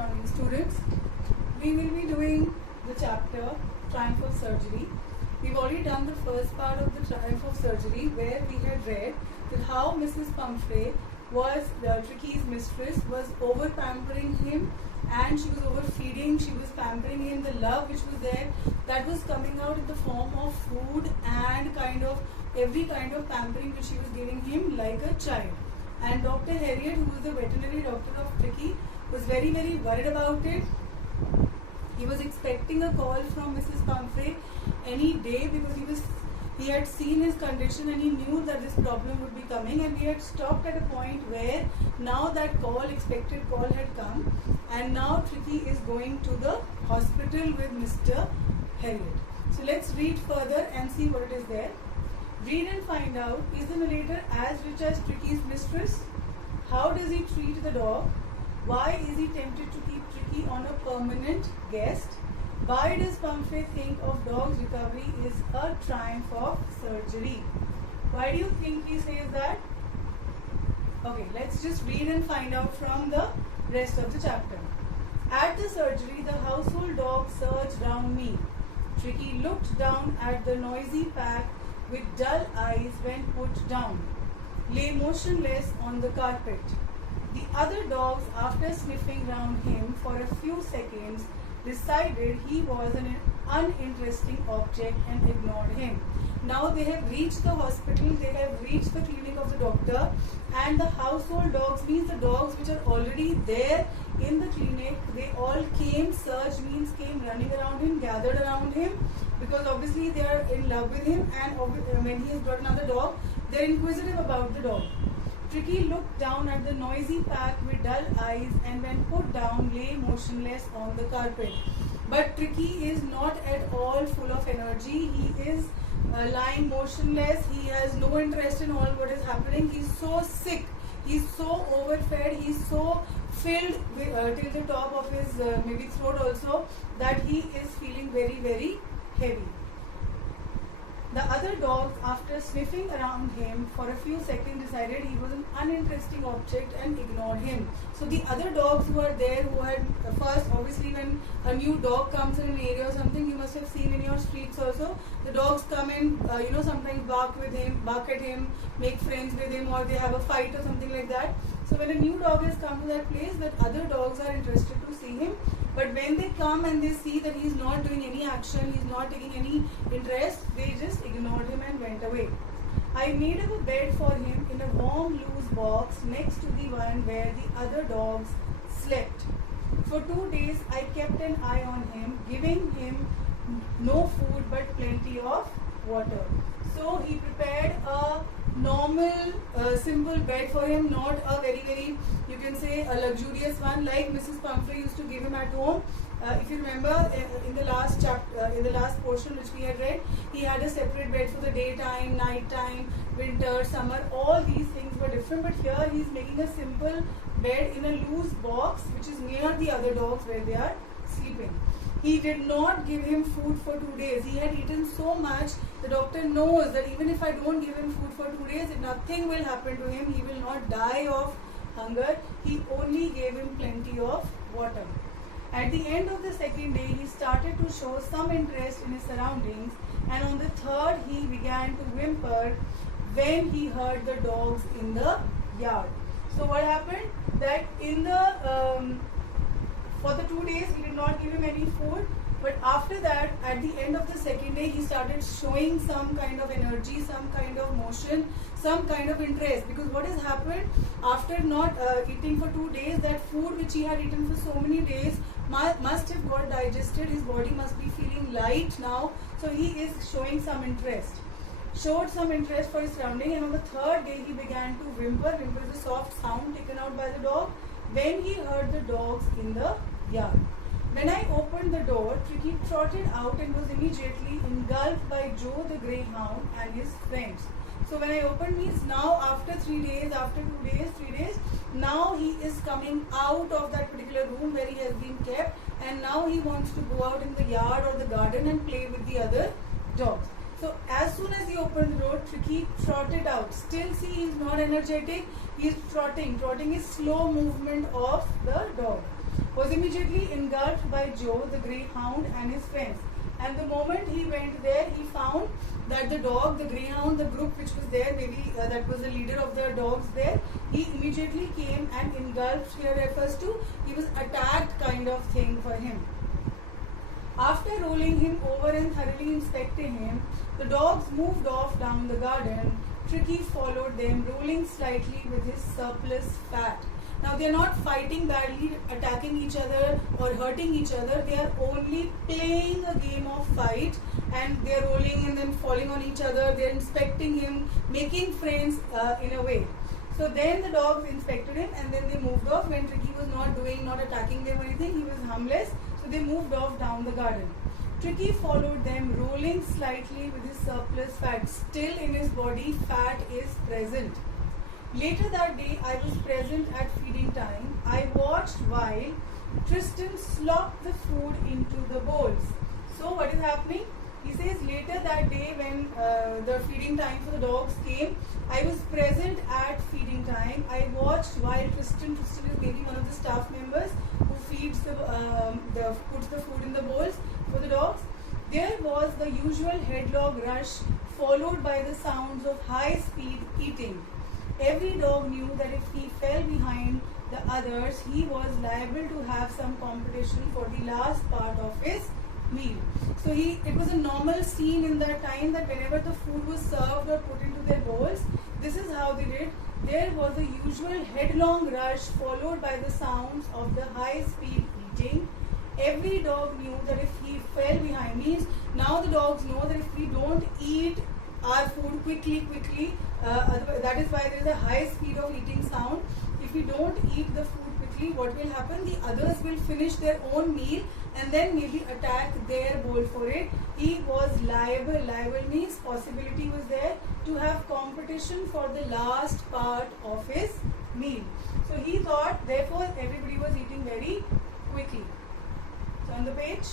morning, students. We will be doing the chapter Triumph of Surgery. We've already done the first part of the Triumph of Surgery, where we had read that how Mrs. Pumphrey was Tricky's mistress, was over pampering him, and she was overfeeding. She was pampering him. The love which was there, that was coming out in the form of food and kind of every kind of pampering which she was giving him like a child. And Dr. Harriet, who was the veterinary doctor of Tricky, was very, very worried about it. He was expecting a call from Mrs. Pumphrey any day, because he had seen his condition and he knew that this problem would be coming, and we had stopped at a point where now that expected call had come, and now Tricky is going to the hospital with Mr. Harriet. So let's read further and see what it is there. Read and find out, is the narrator as rich as Tricky's mistress? How does he treat the dog? Why is he tempted to keep Tricky on a permanent guest? Why does Pumphrey think of dog's recovery is a triumph of surgery? Why do you think he says that? Okay, let's just read and find out from the rest of the chapter. At the surgery, the household dog surged round me. Tricky looked down at the noisy pack with dull eyes when put down, lay motionless on the carpet. The other dogs, after sniffing round him for a few seconds, decided he was an uninteresting object and ignored him. Now they have reached the hospital, they have reached the clinic of the doctor, and the household dogs, means the dogs which are already there in the clinic, they all came, surge means came running around him, gathered around him, because obviously they are in love with him, and when he has brought another dog, they are inquisitive about the dog. Tricky looked down at the noisy pack with dull eyes, and when put down, lay motionless on the carpet. But Tricky is not at all full of energy. He is lying motionless. He has no interest in all what is happening. He's so sick. He's so overfed. He's so filled with, till the top of his maybe throat also, that he is feeling very, very heavy. The other dogs, after sniffing around him for a few seconds, decided he was an uninteresting object and ignored him. So the other dogs who are there, who had first, obviously when a new dog comes in an area or something, you must have seen in your streets also, the dogs come in, sometimes bark at him, make friends with him, or they have a fight or something like that. So when a new dog has come to that place, that other dogs are interested to see him. But when they come and they see that he's not doing any action, he's not taking any interest, they just ignored him and went away. I made up a bed for him in a warm, loose box next to the one where the other dogs slept. For 2 days, I kept an eye on him, giving him no food but plenty of water. So he prepared a normal, simple bed for him, not a very, very, you can say, a luxurious one like Mrs. Pumphrey used to give him at home. If you remember, in the last chapter, in the last portion which we had read, he had a separate bed for the daytime, nighttime, winter, summer. All these things were different, but here he is making a simple bed in a loose box which is near the other dogs where they are sleeping. He did not give him food for 2 days. He had eaten so much. The doctor knows that even if I don't give him food for 2 days, nothing will happen to him. He will not die of hunger. He only gave him plenty of water. At the end of the second day, he started to show some interest in his surroundings, and on the third, he began to whimper when he heard the dogs in the yard. So what happened? That in the for the 2 days, he did not give him any food. But after that, at the end of the second day, he started showing some kind of energy, some kind of motion, some kind of interest. Because what has happened, after not eating for 2 days, that food which he had eaten for so many days must have got digested. His body must be feeling light now. So he is showing some interest. Showed some interest for his surrounding, and on the third day, he began to whimper. Whimper is a soft sound taken out by the dog when he heard the dogs in the yard. When I opened the door, Tricky trotted out and was immediately engulfed by Joe the greyhound and his friends. So when I opened means now after 3 days, after 2 days, 3 days, now he is coming out of that particular room where he has been kept, and now he wants to go out in the yard or the garden and play with the other dogs. So as soon as he opened the door, Tricky trotted out. Still see, he is not energetic. He is trotting. Trotting is slow movement of the dog. was immediately engulfed by Joe, the greyhound, and his friends. And the moment he went there, he found that the dog, the greyhound, the group which was there, maybe that was the leader of the dogs there, he immediately came and engulfed. Here refers to he was attacked kind of thing for him. After rolling him over and thoroughly inspecting him, the dogs moved off down the garden. Tricky followed them, rolling slightly with his surplus fat. Now they are not fighting badly, attacking each other or hurting each other. They are only playing a game of fight, and they are rolling and then falling on each other. They are inspecting him, making friends in a way. So then the dogs inspected him and then they moved off. When Tricky was not attacking them or anything, he was harmless. So they moved off down the garden. Tricky followed them, rolling slightly with his surplus fat. Still in his body, fat is present. Later that day, I was present at feeding time. I watched while Tristan slopped the food into the bowls. So what is happening? He says later that day when the feeding time for the dogs came, I was present at feeding time. I watched while Tristan is maybe one of the staff members who feeds puts the food in the bowls for the dogs. There was the usual headlong rush followed by the sounds of high-speed eating. Every dog knew that if he fell behind the others, he was liable to have some competition for the last part of his meal. So it was a normal scene in that time that whenever the food was served or put into their bowls, this is how they did. There was a usual headlong rush followed by the sounds of the high-speed eating. Every dog knew that if he fell behind, means now the dogs know that if we don't eat our food quickly, that is why there is a high speed of eating sound. If we don't eat the food quickly, what will happen? The others will finish their own meal and then maybe attack their bowl for it. He was liable. Liable means possibility was there to have competition for the last part of his meal. So he thought, therefore, everybody was eating very quickly. So on the page.